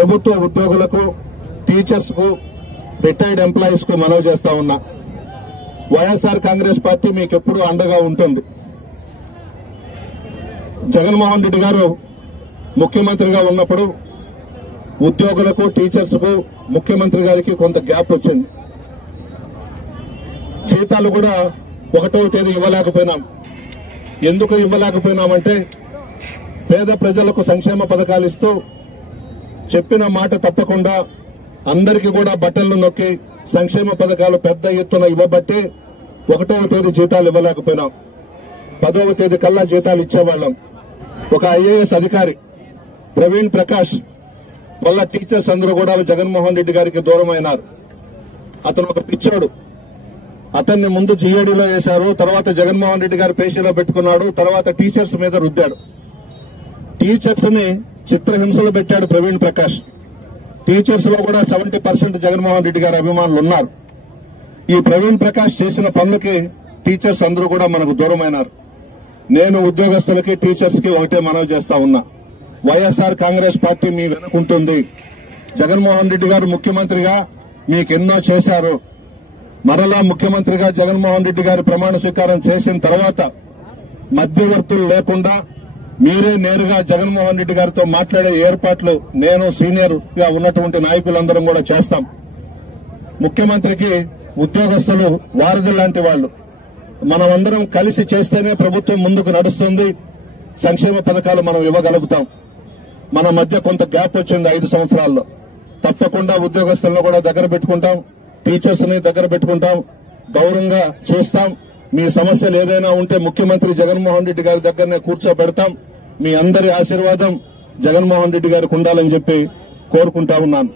ప్రభుత్వ ఉద్యోగులకు, టీచర్స్ కు, రిటైర్డ్ ఎంప్లాయీస్ కు మనవి చేస్తా ఉన్నా. వైఎస్ఆర్ కాంగ్రెస్ పార్టీ మీకు ఎప్పుడూ అండగా ఉంటుంది. జగన్మోహన్ రెడ్డి గారు ముఖ్యమంత్రిగా ఉన్నప్పుడు ఉద్యోగులకు, టీచర్స్ కు ముఖ్యమంత్రి గారికి కొంత గ్యాప్ వచ్చింది. జీతాలు కూడా 1వ తేదీ ఇవ్వలేకపోయినాం. ఎందుకు ఇవ్వలేకపోయినామంటే పేద ప్రజలకు సంక్షేమ పథకాలు ఇస్తూ చెప్పిన మాట తప్పకుండా అందరికీ కూడా బట్టలు నొక్కి సంక్షేమ పథకాలు పెద్ద ఎత్తున ఇవ్వబట్టి 1వ తేదీ జీతాలు ఇవ్వలేకపోయినాం. 10వ తేదీ కల్లా జీతాలు ఇచ్చేవాళ్లం. ఒక ఐఏఎస్ అధికారి ప్రవీణ్ ప్రకాష్ వల్ల టీచర్స్ అందరూ కూడా జగన్మోహన్ రెడ్డి గారికి దూరం అయినారు. అతను ఒక పిచ్చోడు. అతన్ని ముందు జీఏడీలో వేశారు, తర్వాత జగన్మోహన్ రెడ్డి గారు పేషీలో పెట్టుకున్నాడు, తర్వాత టీచర్స్ మీద రుద్దాడు. టీచర్స్ ని చిత్రహింసలు పెట్టాడు ప్రవీణ్ ప్రకాష్. టీచర్స్ లో కూడా 70% జగన్మోహన్ రెడ్డి గారి అభిమానులు ఉన్నారు. ఈ ప్రవీణ్ ప్రకాష్ చేసిన పనులకి టీచర్స్ అందరూ కూడా మనకు దూరమైనారు. నేను ఉద్యోగస్తులకి, టీచర్స్ కి ఒకటే మనవి చేస్తా ఉన్నా. వైఎస్ఆర్ కాంగ్రెస్ పార్టీ మీ వెనుకుంటుంది. జగన్మోహన్ రెడ్డి గారు ముఖ్యమంత్రిగా మీకెన్నో చేశారు. మరలా ముఖ్యమంత్రిగా జగన్మోహన్ రెడ్డి గారి ప్రమాణ స్వీకారం చేసిన తర్వాత మధ్యవర్తులు లేకుండా మీరే నేరుగా జగన్మోహన్ రెడ్డి గారితో మాట్లాడే ఏర్పాట్లు నేను సీనియర్ గా ఉన్నటువంటి నాయకులందరం కూడా చేస్తాం. ముఖ్యమంత్రికి ఉద్యోగస్తులు వారధులు లాంటి వాళ్లు. మనమందరం కలిసి చేస్తేనే ప్రభుత్వం ముందుకు నడుస్తుంది. సంక్షేమ పథకాలు మనం ఇవ్వగలుగుతాం. మన మధ్య కొంత గ్యాప్ వచ్చింది 5 సంవత్సరాల్లో. తప్పకుండా ఉద్యోగస్తులను కూడా దగ్గర పెట్టుకుంటాం, టీచర్స్ ని దగ్గర పెట్టుకుంటాం, గౌరవంగా చూస్తాం. మీ సమస్యలు ఏదైనా ఉంటే ముఖ్యమంత్రి జగన్మోహన్ రెడ్డి గారి దగ్గరనే కూర్చోబెడతాం. మీ అందరి ఆశీర్వాదం జగన్మోహన్ రెడ్డి గారికి ఉండాలని చెప్పి కోరుకుంటా ఉన్నాను.